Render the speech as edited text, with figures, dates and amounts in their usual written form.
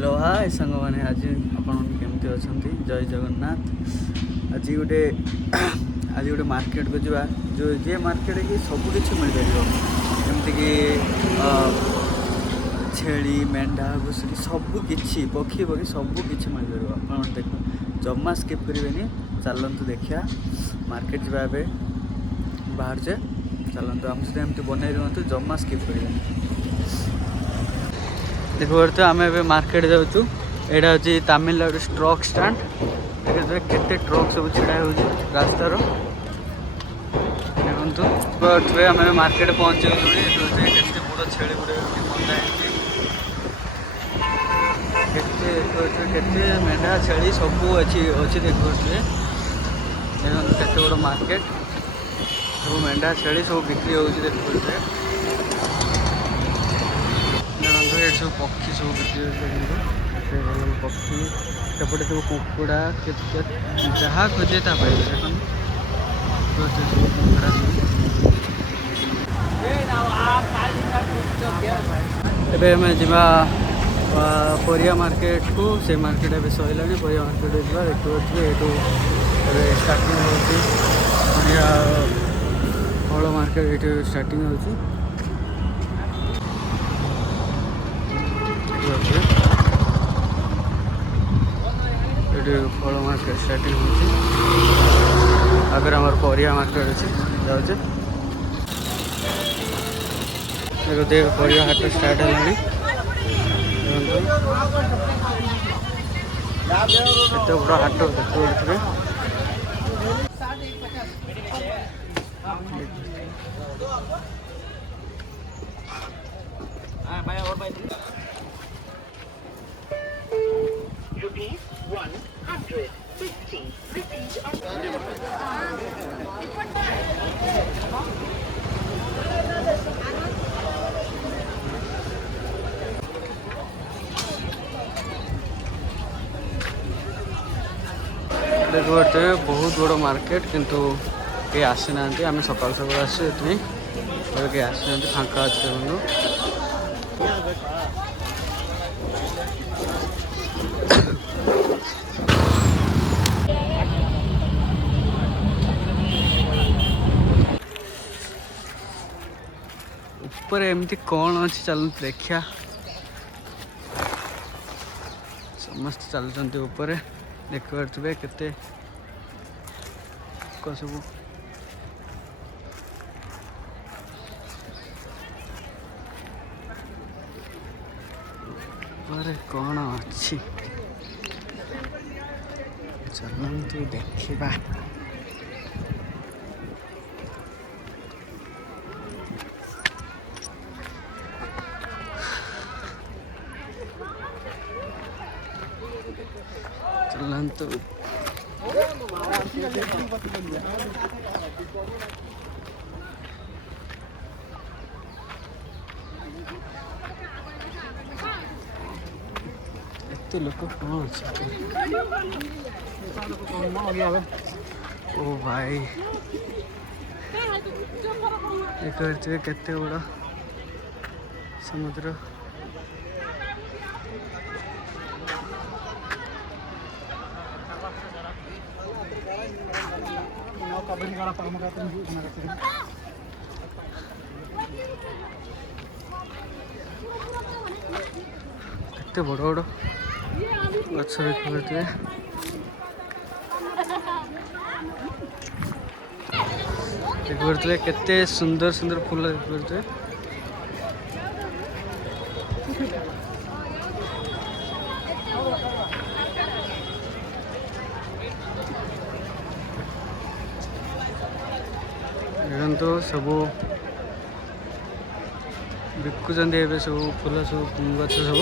Hello hi सांग मैंने आज आपमती अच्छा जय जगन्नाथ। आज गोटे आज गोटे मार्केट को जा जो जे मार्केट की सबकि मिल पार जमीक छेली मेंढा घुसुरी सबकि पक्षी पक्षी सबकि मिल पार आप देख जमा स्किप करेंगे। चलतु देखा मार्केट जा बाहर से चलतु आम सहित एमती बनई रुहतु जमा स्किप करेंगे। देखो तो आम ए मार्केट जाऊँ यहाँ हूँ तमिलनाडु ट्रक स्टैंड देखिए केते ट्रक सब छिड़ा हो रास्तार देखते आम मार्केट पहुँच गलु केते बड़ छेली गुड़े बंधा केते मेढा छेली सब अच्छी अच्छी देखते केते बड़ मार्केट सब मेढा छेली सब बिक्री हो देखते सब पक्षी सब बिक्री भल पक्षी सेपटे सब कुकुड़ा जहाँ खोजे ता पाइबे देखो एबे हमें जीवा परिया मार्केट को से मार्केट ए सैला परिया मार्केट जा देखिए ये स्टार्टिंग होरिया फल मार्केट ये स्टार्टिंग होती फल मार्केट स्टार्टिंग होती आगे आम परिया मार्केट अच्छे जाऊे देख परिया हाट स्टार्ट है एत बड़ा हाट देखते देखते बहुत बड़ मार्केट किंतु कहीं आसी ना आम सकाल सकाल आसो ये कहीं आसी ना फाँका अच्छे देखो ऊपर एमती कौन अच्छी चल देखा समस्त चलते ऊपर देख पारे केते सब ऊपर कौन अच्छी चलतु देखा चलतु एत लोक कौन ओ भाई देखते केते बड़ा समुद्र केते बड़ बड़ गछ देखते देखते केते सुंदर सुंदर फूल देखते तो सब बिकुचंदी सब फूल सब गछ सब